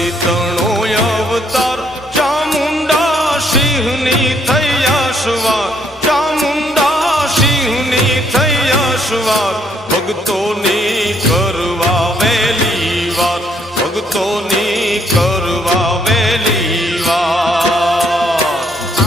આદિતણો અવતાર ચામુંડા સિંહની થઈ અસવાર, ચામુંડા સિંહની થઈ અસવાર, ભક્તોની કરવા વેલી વાર, ભક્તોની કરવા વેલી વાર.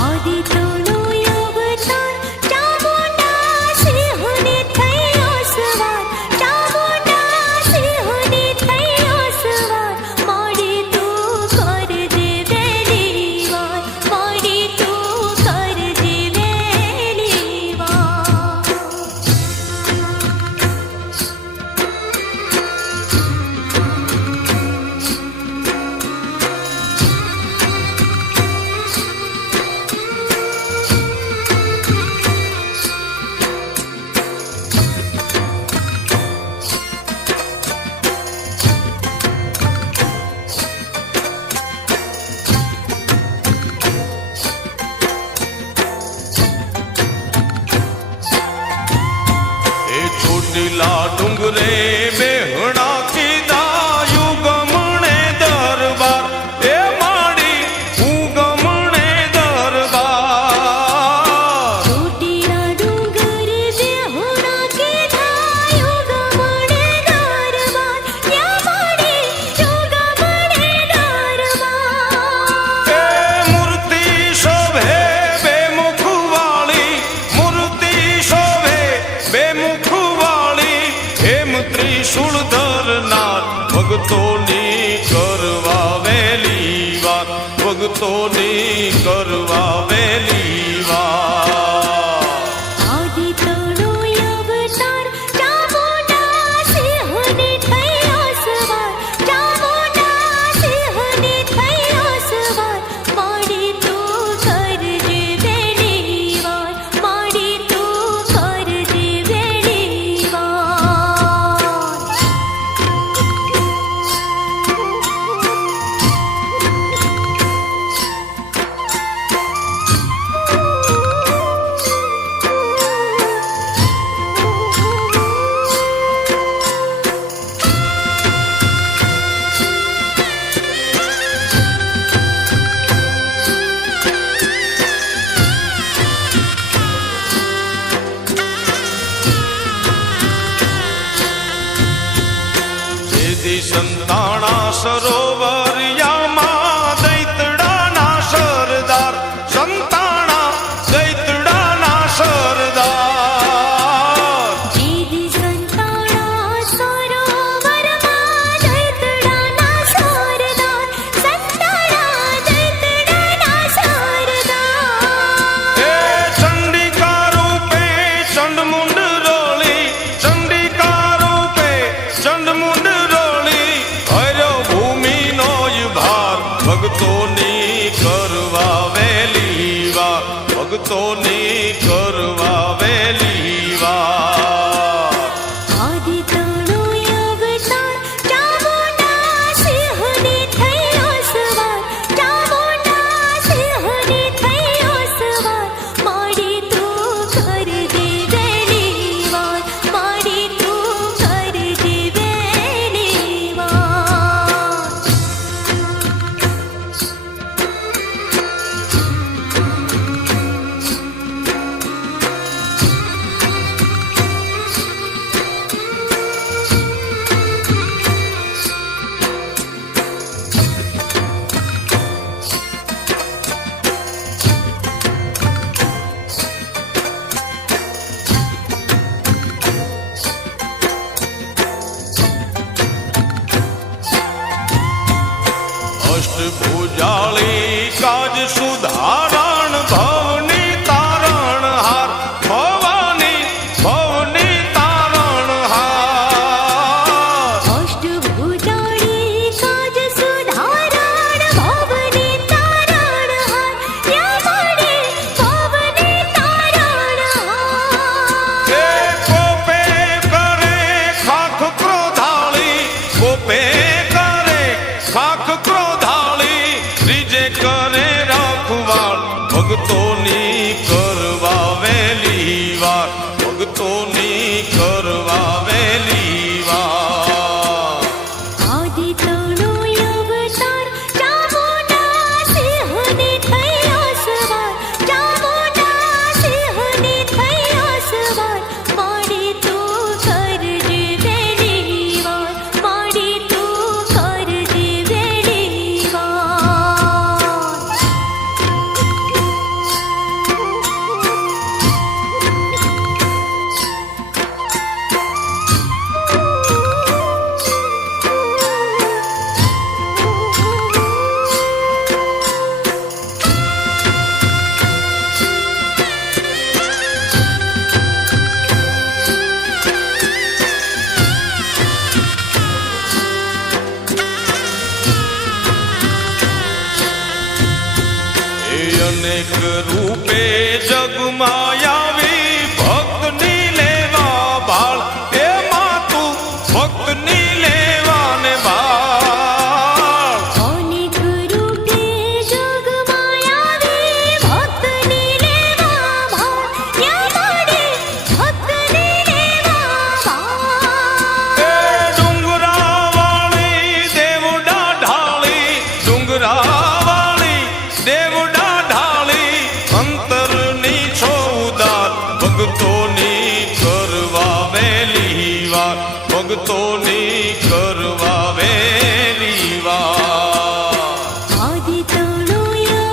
આદિતણો અવતાર ચામુંડા સિંહની થઈ અસવાર, ચામુંડા સિંહની થઈ અસવાર, માડી તું કરજે વેલી વાર, માડી તું કરજે વેલી વાર. એ ચોટીલા ડુંગરે બેહણા કીધા યુગમણે દરબાર, એ માડી ઉગમણે દરબાર. ચોટીલા ડુંગર બેહણા કીધા યુગમણે દરબાર, ત્યાં માડી યુગમણે દરબાર. એ મૂર્તિ શોભે બે મુખવાળી, મૂર્તિ શોભે બે મુખવાળી, હેમ ત્રિશૂળ ધરનાર, ભક્તોની કરવા વેલી વાર, ભક્તોની કરવા વેલી વાર. આદિતણો અવતાર ચામુંડા સિંહની થઈ અસવાર, ચામુંડા સિંહની થઈ અસવાર, માડી તું કરજે વેલી વાર, માડી તું કરજે વેલી વાર. જેદી સંતાણા સરોવરિયામાં દૈતડાના સરદાર, સંતાણા દૈતડાના સરદાર. જીદી સંતાણા સરોવરમાં દૈતડાના સરદાર, સંતાણા દૈતડાના સરદાર. એ ચંડિકા રૂપે ચંડમુંડ રોળી, ચંડિકા રૂપે ચંડમુંડ રોળી, હર્યો ભૂમિનો ભાર, ભક્તોની કરવા વેલી વાર, ભક્તોની કરવા વેલી વાર. આદિતણો અવતાર ચામુંડા સિંહની થઈ અસવાર, ચામુંડા સિંહની થઈ અસવાર, માડી તું કરજે વેલી વાર, માડી તું કરજે વેલી વાર. જગમાં આવી ભક્તની લેવા ભાળ એમાં તું ભક્તની લેવા ને ભાળ અનેક રૂપે જગમાં આવી ભક્તની લેવા ભાળ યા મળે ભક્તની લેવા ભાળ એ ડુંગરાવાળી દેવડા ઢાળી ડુંગરાવાળી દેવડા ઢાળી અંતરની છોદાર ભક્તોની કરવા વેલી વાર ભક્તોની કરવા વેલી વાર આદિ તણો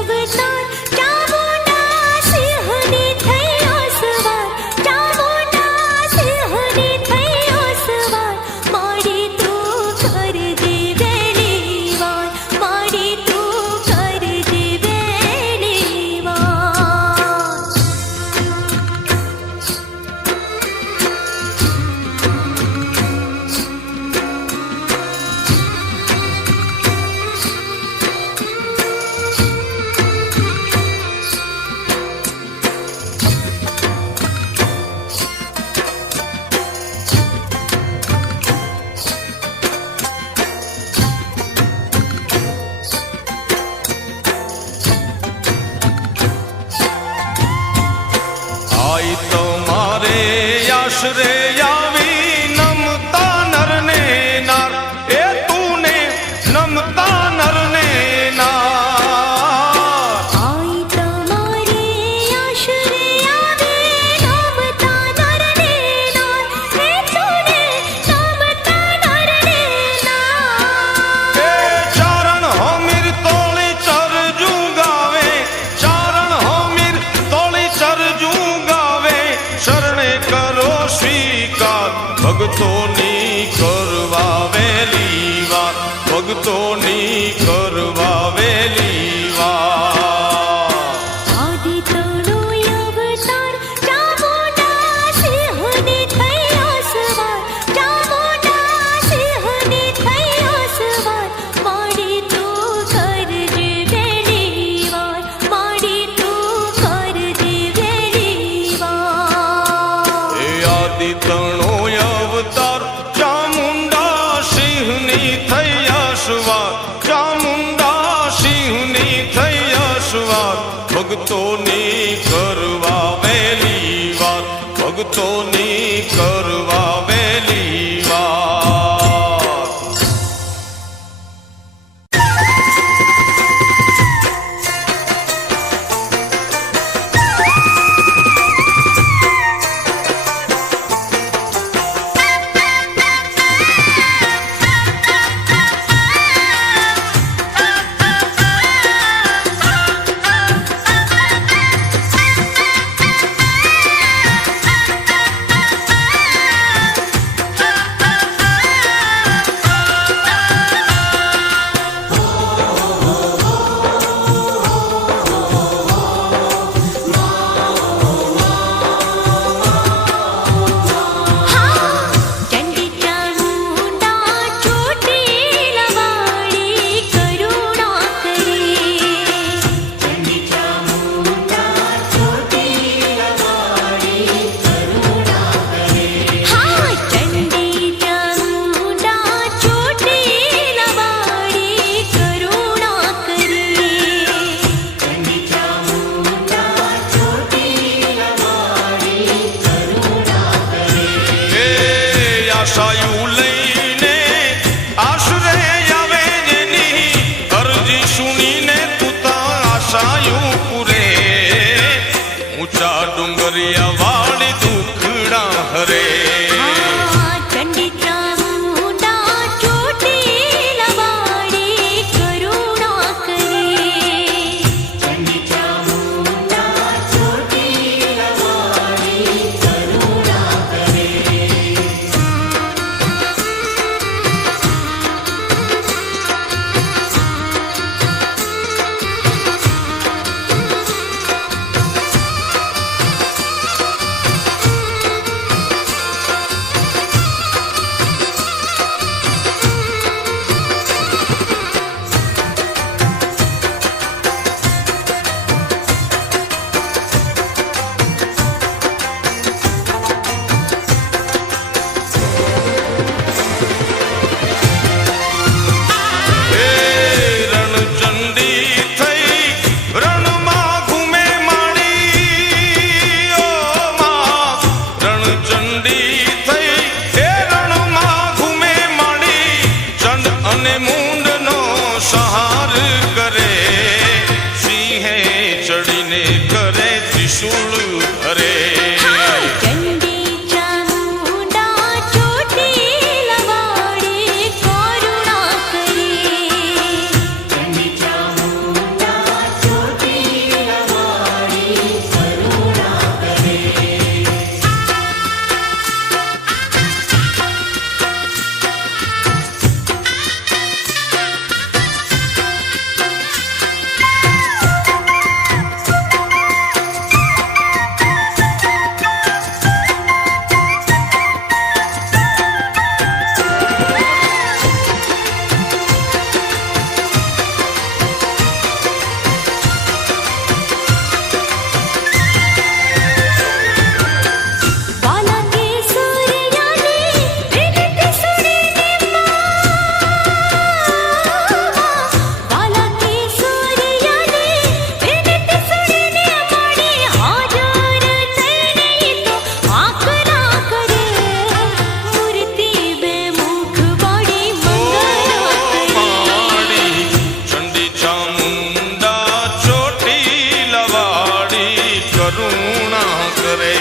અવતાર ચામુંડા સિંહની થયો સવાર ચામુંડા સિંહની થયો સવાર મારી તું કરજે વેલી વાર મારી તું કરજે વેલી વાર આઈ તો મારે આશરે આવી નમતા નરને નાર એ તુને નમતા નરને નાર આઈ તમારે આશરે આવે નમતા નરને નાર હે તુને નમતા નરને નાર એ ચારણ હમીર તોળી ચરજુ ગાવે ચારણ હમીર તોળી ચરજુ ગાવે શરણે કરો સ્વીકાર ભક્તોની કરવા વેલી વાર ભક્તોની કરવા વેલી વાર આદિ તણો અવતાર ચામુંડા સિંહની થયો સવાર ચામુંડા સિંહની થયો સવાર મારી તું કરજે વેલી વાર મારી તું કરજે વેલી વાર એ આદિ તણો અવતાર ચામુંડા સિંહની થયા સવાર ચામુંડા સિંહની થયા સવાર ભક્તોની કરવા વેલી વાર ભક્તોની કરવા વેલી વાર આશાયું લઈને આશરે આવે જેની અરજી સુણીને તું તા આશાયું પૂરે ઊંચા ડુંગરિયા વાળી દુખડા હરે ચંડી ચામુંડા ચોટીલા વાળી કરુણા કરે ચંડી ચામુંડા ચોટીલા વાળી કરુણા કરે કરુણા કરે.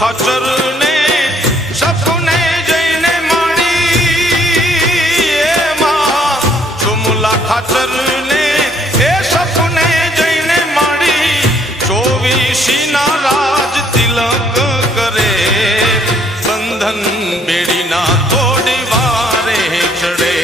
ખાચર ને સપને જઈને માણી એમાં સુમલા ખાચર ને એ સપને જઈને માણી 24 ના રાજ તિલક કરે બંધન બેડીના થોડી વારે ચડે.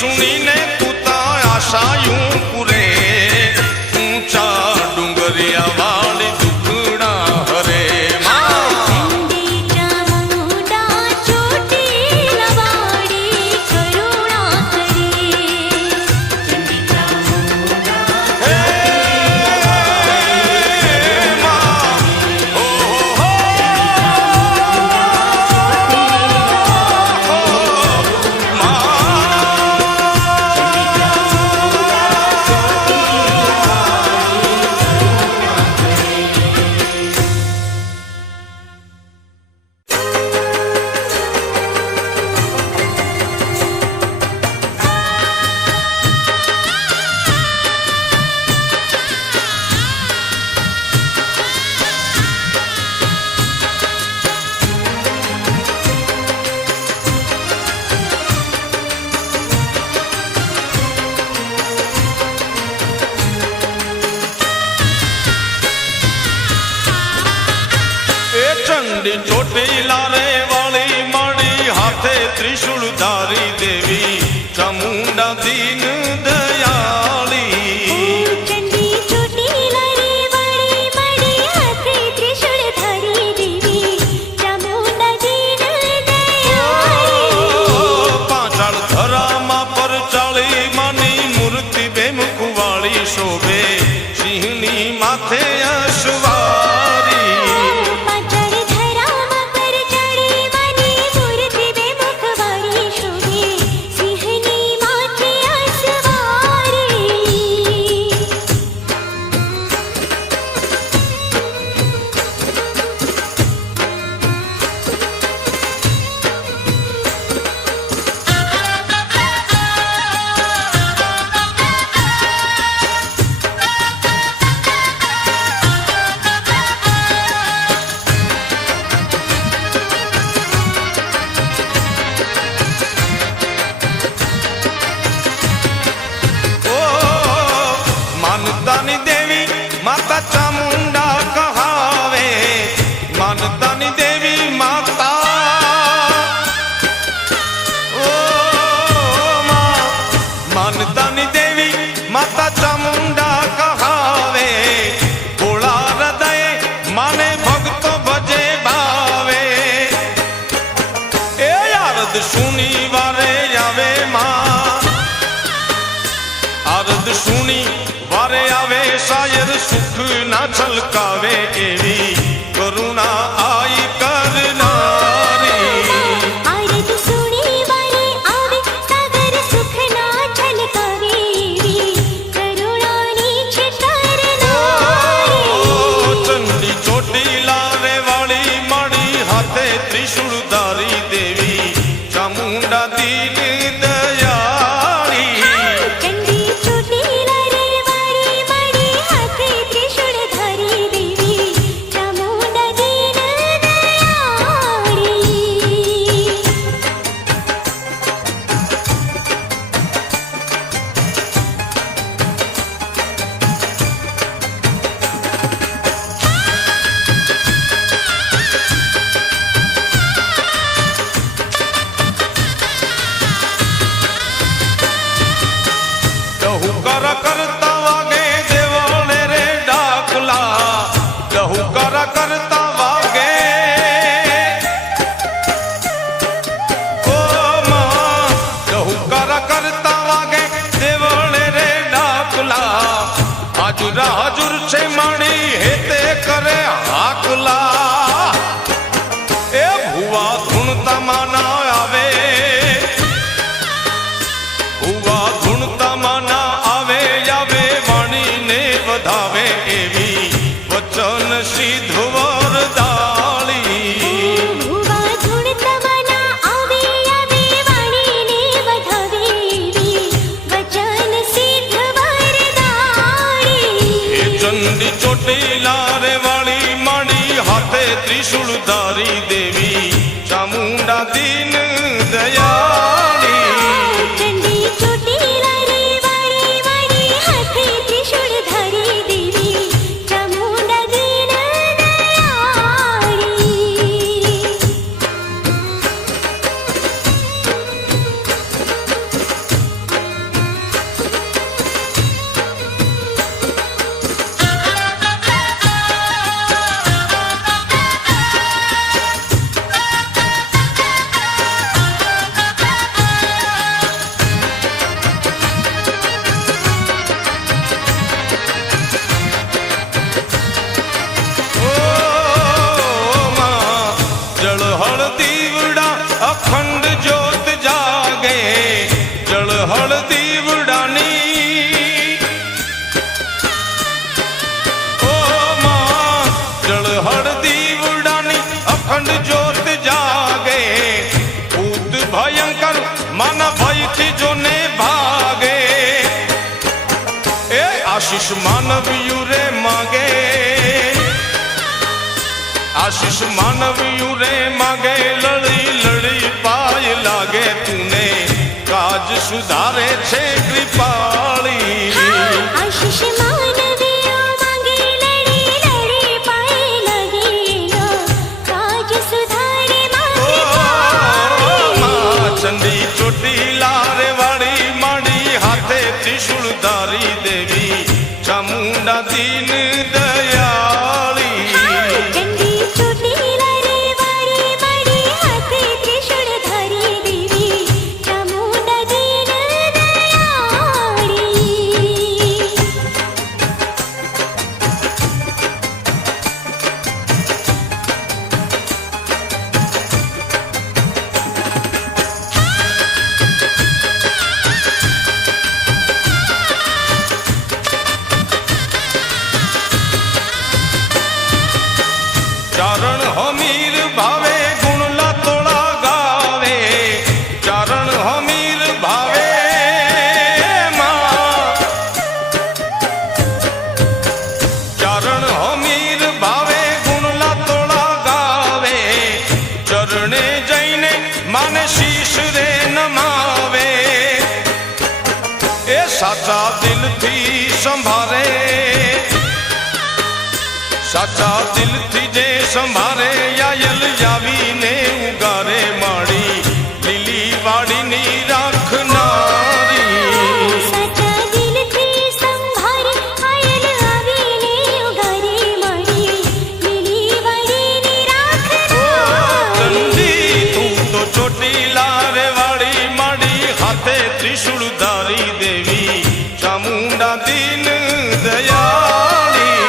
સુણીને તુતા આશાયું પૂરે ઊંચા ડુંગરિયા વાળી દુખડા હરે. ચંડી ચોટીલા રે વાળી મળી હાથે ત્રિશુળ ધારી દેવી ચામુંડા દીન દયાળી. ચંડી ચોટીલા રે વાળી મળી હાથે ત્રિશુળ ધારી દેવી ચામુંડા દીન દયાળી. પાંચાળ ધરામાં પર ચાળી માની મૂર્તિ બેમુખ વાળી શોભે સિંહની માથે અશ્વારી. પાંચાળ ધરામાં પર ચાળી સુખ ના છલકાવે એવી કરુણા આઈ કરનારી. આરત સુણી વારે આવે સાગર સુખ ના છલકાવે એવી કરુણાની છે કરનારી. ચંડી ચોટીલા રે વાળી માડી હાથે ત્રિશુળ ધારી દેવી ચામુંડા દીન દયાળી. ચંડી ચોટીલા રે વાળી માડી હાથે ત્રિશુળ ધારી દેવી ચામુંડા દીન દયાળી. ડહુકર કરતા વાગે દેવળે રે ડાકલા. ડહુકર કરતા વાગે ઓ માં. ડહુકર કરતા વાગે દેવળે રે ડાકલા. હાજુરા હાજુર છે માણી હેતે કરે હાકલા. એ ભુવા ધૂણતા માના આવે. ભુવા ધૂણતા માના આવે આવે વાણીને વધાવે એવી વચન સિદ્ધ વરદાળી. ભુવા ધૂણતા માના આવે આવે વાણીને વધાવે એવી વચન સિદ્ધ વરદાળી. એ ચંડી ચોટીલા રે વાળી માડી હાથે ત્રિશુળ ધારી દેવી ચામુંડા દીન દયાળી. ચંડી ચોટીલા રે વાળી માડી હાથે ત્રિશુળ ધારી દેવી ચામુંડા દીન દયાળી. ઓ માં. જળહળ દીવડા અખંડ જ્યોત જાગે. જળહળ દીવડાની ઓ માં. જળહળ દીવડાની અખંડ જ્યોત જાગે. ભૂત ભયંકર માના ભયથી જોને ભાગે. એ આશીષ માનવીયું રે માગે. આશીષ માનવીયું રે માગે. લડી લડી પાય લાગે તુને કાજ સુધારે છે કૃપાળી. આશીષ માનવીઓ માંગે લડી લડી પાય લાગે એનો કાજ સુધારે માંગે પાળી. માં ચંડી ચોટીલા રે વાળી માડી હાથે ત્રિશુળ ધારી દેવી ચામુંડા દીન દયાળી. ચંડી ચોટીલા રે વાળી માડી હાથે ત્રિશુળ ધારી દેવી ચામુંડા દીન દયાળી. ચારણ હમીર ભાવે ગુણલા તોળા ગાવે. ચારણ હમીર ભાવે માં. ચારણ હમીર ભાવે ગુણલા તોળા ગાવે. ચરણે જઈને માને શીશ રે નમાવે. એ સાચા દિલથી સંભારે. સાચા દિલથી જે સંભારે યાયલ જાવીને ઉગારે માડી લીલી વાડીની રાખનારી. સાચા દિલથી સંભારે આયલ આવીને ઉગારે માડી લીલી વાડીની રાખનારી. ચંડી તું તો ચોટીલા રે વાળી માડી હાથે ત્રિશુળ ધારી દેવી ચામુંડા દીન દયાળી.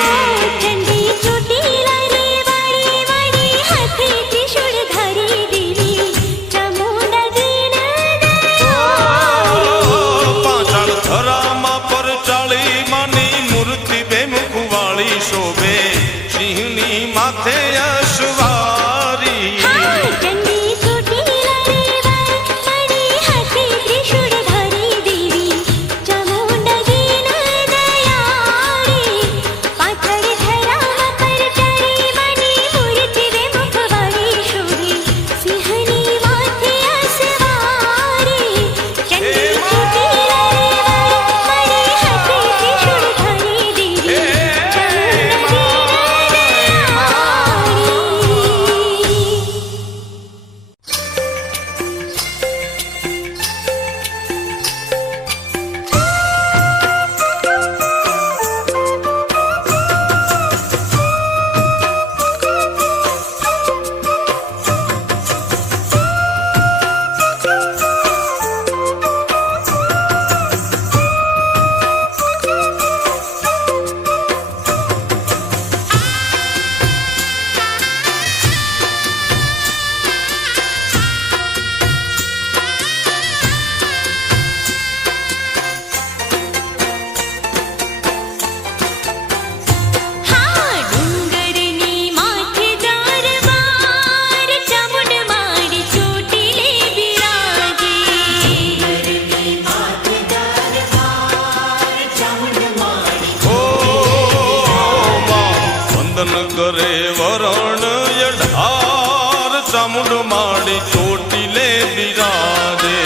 ચામુંડ માડી ચોટીલે બિરાજે.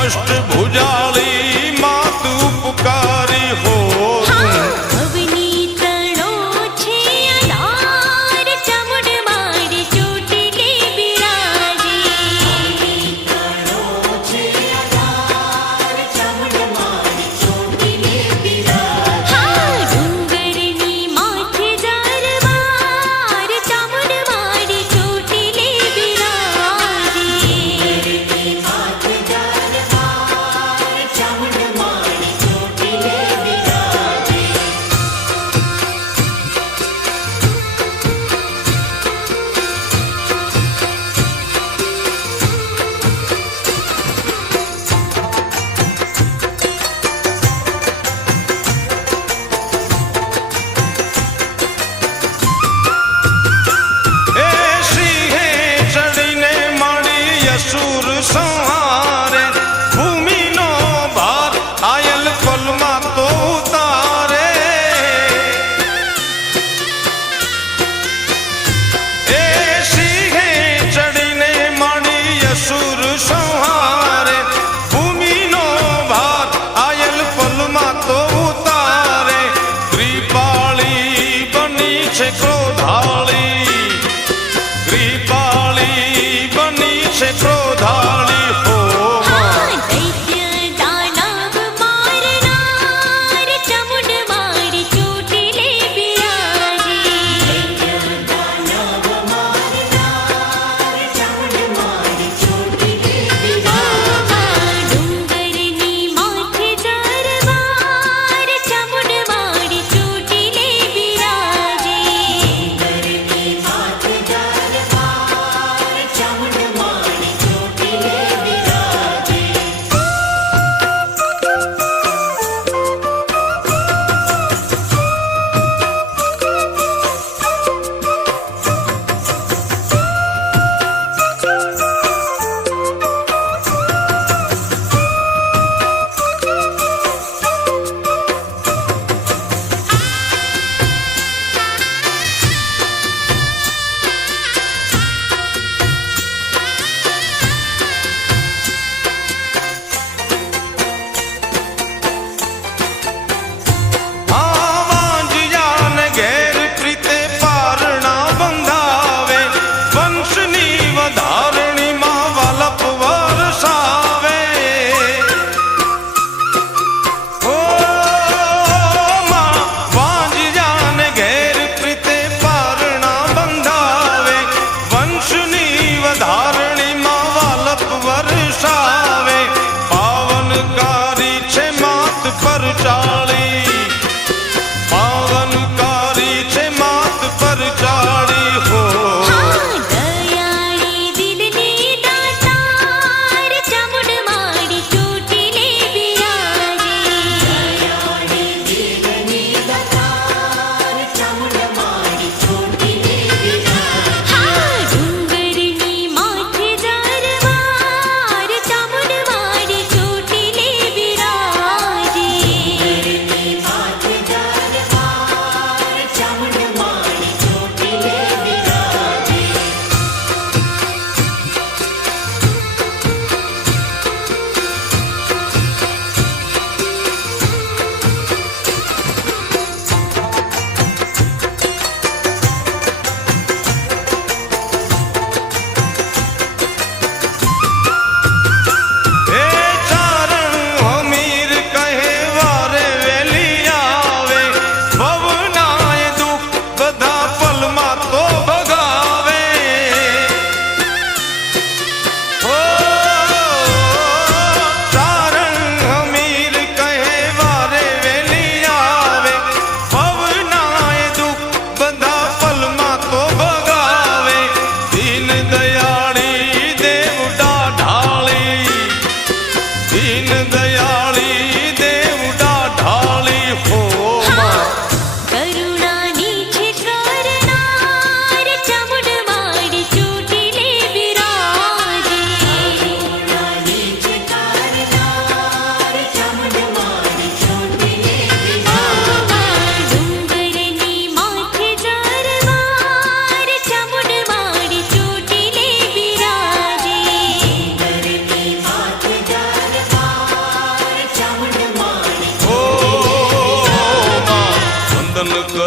અષ્ટભુજાળી માત ઉપકારી હો.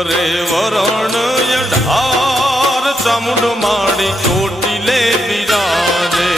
કરે વરણ યઢાર ચામુંડ માડી ચોટીલે બિરાજે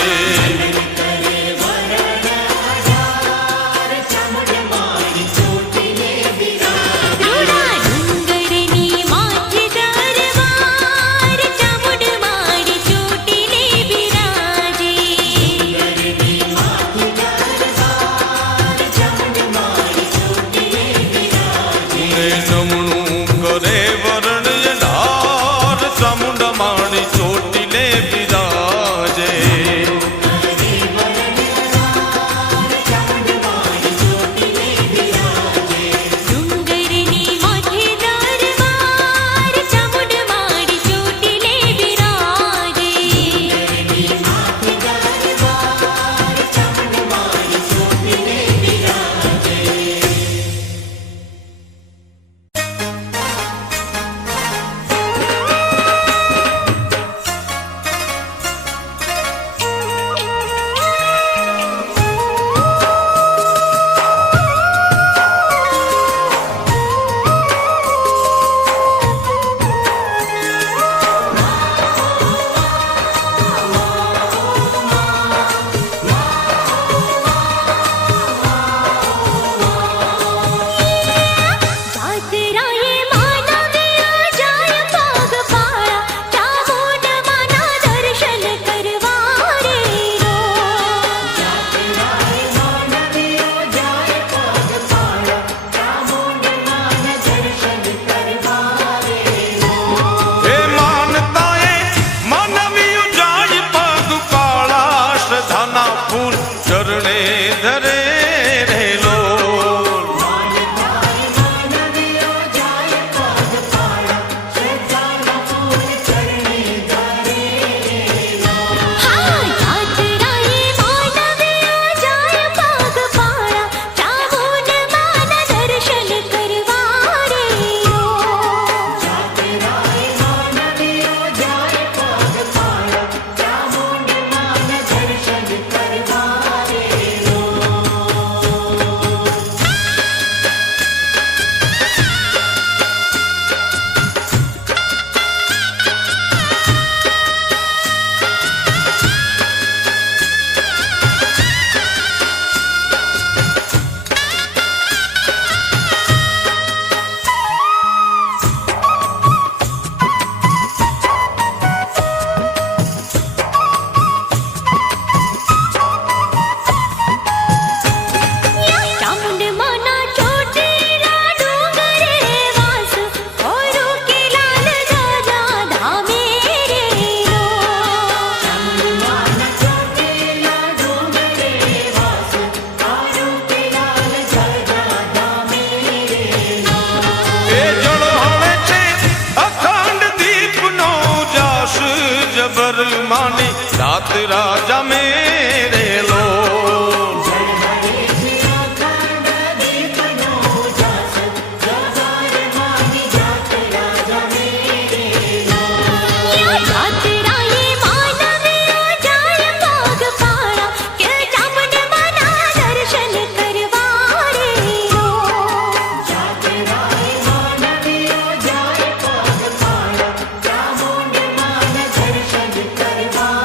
रात राजा मेरे लो करवा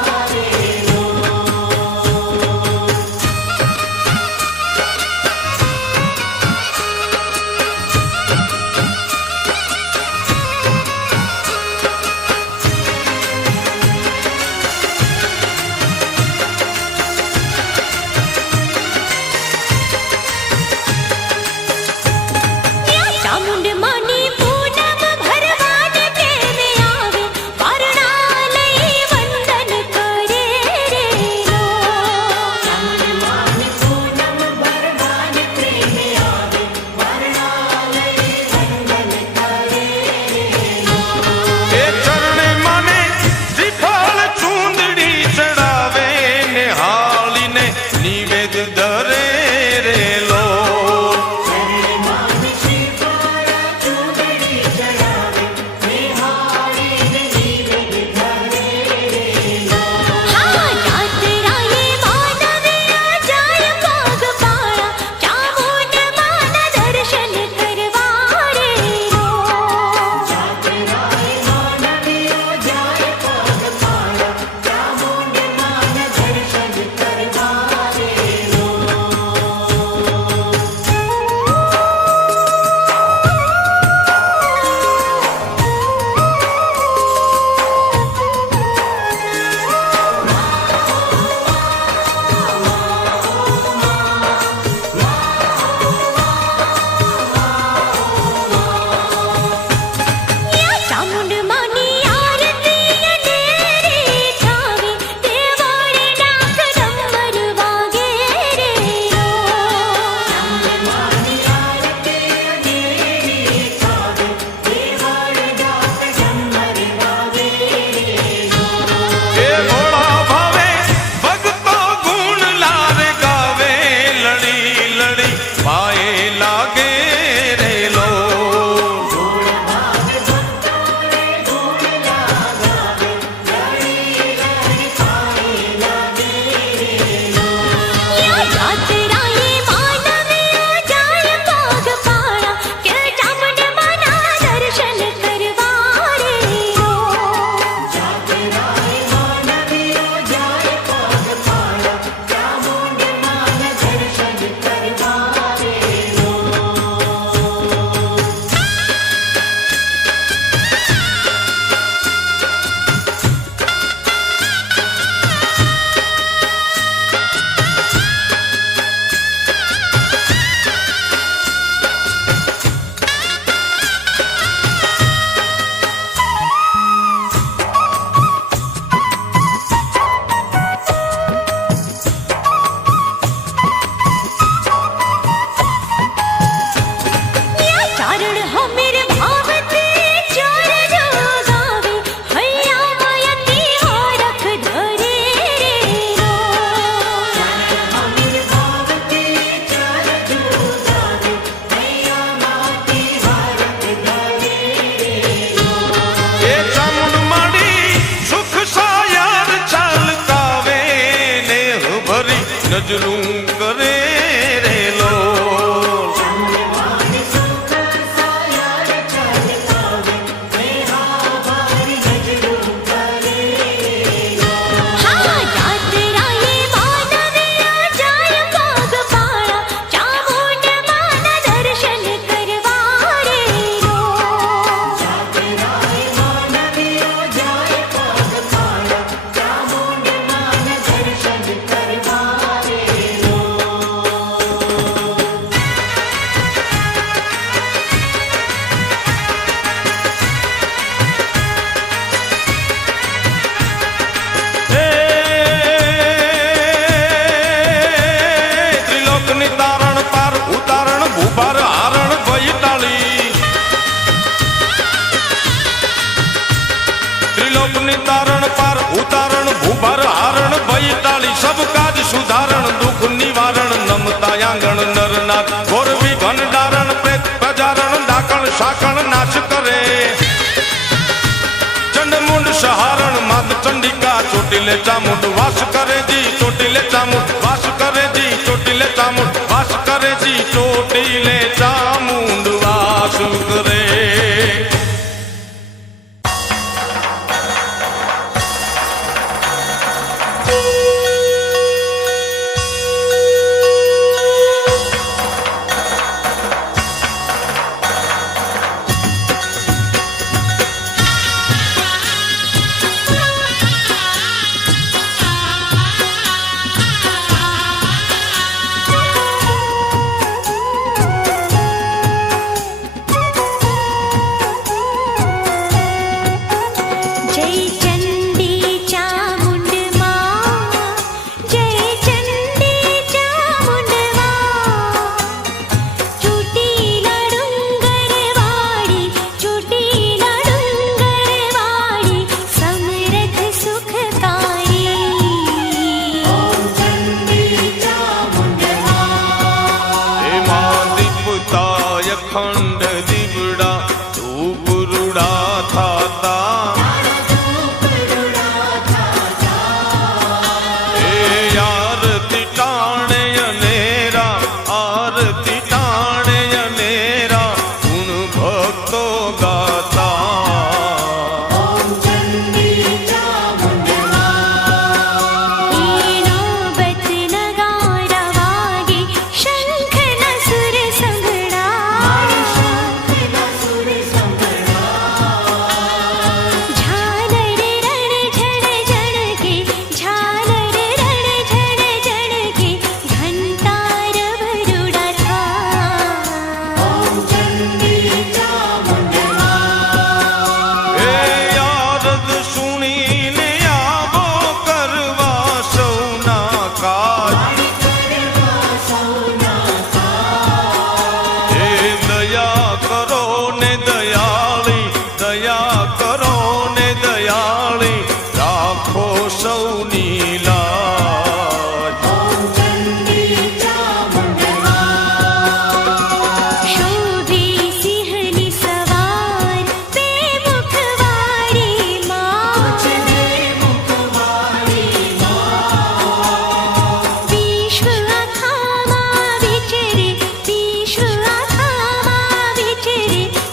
નજરું કરે રે લો તારણ પાર ઉતારણ ભૂભાર હારણ ભય ટાળી સબ કાજ સુધારણ દુઃખ નિવારણ નમતા આંગણ નરનાથ ઘોર વિઘન ડારણ પ્રેત પ્રજારણ ડાકણ શાકણ નાશ કરે ચંડમુંડ સહારણ માત ચંડિકા ચોટીલે ચામુંડ વાસ કરે જી ચોટીલે ચામુંડ વાસ કરે જી ચોટીલે ચામુંડ વાસ કરે જી ચોટીલે ચામુંડ વાસ કરે ખંડ દીવડા ધૂપ રૂડા થાતા એ આરતી ટાણે અનેરા આરતી ટાણે અનેરા ગુણ ભક્તો ગાતા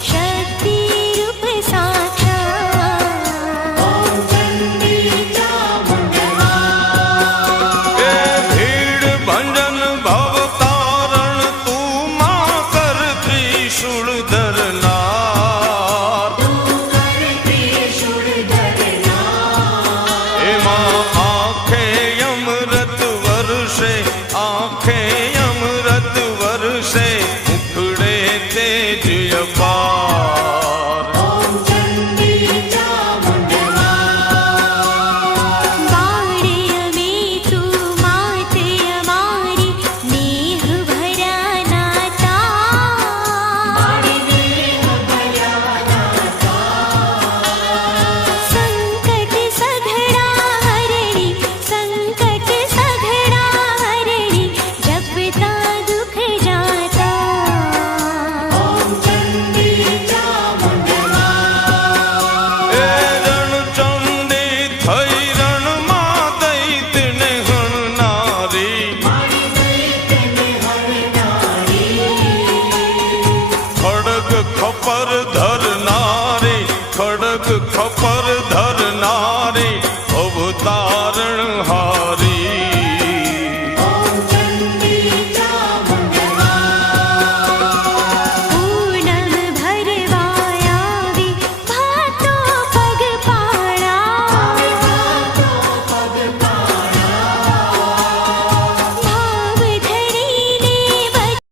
શક્તિ કપ